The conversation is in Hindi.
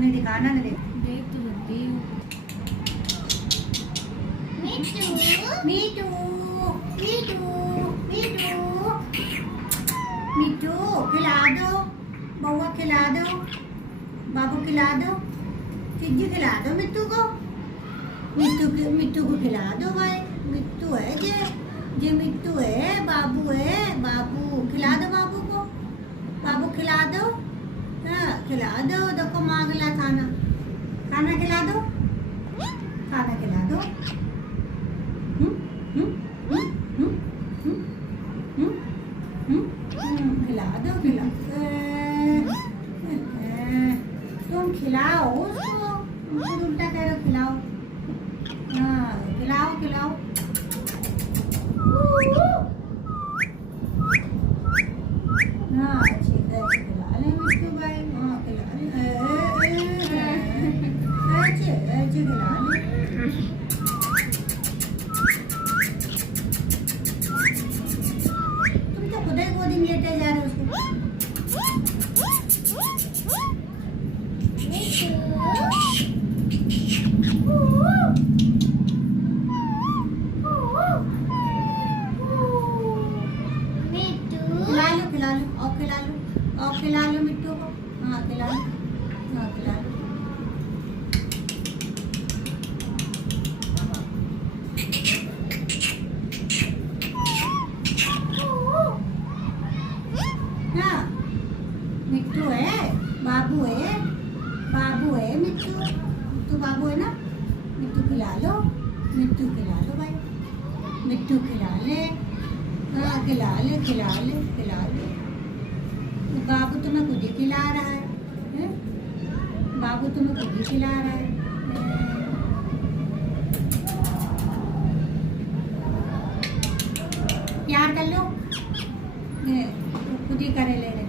नहीं दिखाना ना, देख देख तो सकती हूँ। मीठू मीठू मीठू मीठू मीठू खिला दो, बउआ खिला दो, बाबू खिला दो, चिज्जू खिला दो मिट्टू को, मिट्टू को खिला दो भाई। मिट्टू है जे मिट्टू है, बाबू है, बाबू खिला दो बाबू को, बाबू खिला दो, हाँ खिला दो। देखो मांग ला खाना, खाना खिला दो, खाना खिला दो। खिला दो, खिला तुम खिलाओ उसको, फिर उल्टा कह रहे हो खिलाओ। हाँ खिलाओ खिलाओ। हाँ ठीक है, खिला ले मिट्टू भाई, हाँ खिला ले, अच्छे अच्छे खिला ले। तुम तो खुद ही गोदी में लेटे जा रहे हो उसको। खिला लो खिला लो, और खिला लो, और खिला लो मिट्टू को, हाँ खिला लो, हाँ खिला लो। हाँ मिट्टू है, बाबू है, बाबू है मिट्टू, मिट्टू बाबू है ना। मिट्टू खिला लो, मिट्टू खिला लो भाई, मिट्टू खिला ले, हाँ खिला ले खिला ले खिला ले। बाबू तुम्हें खुद ही खिला रहा है, बाबू तुम्हें खुद ही खिला रहा है। प्यार कर लो, खुद ही करे ले।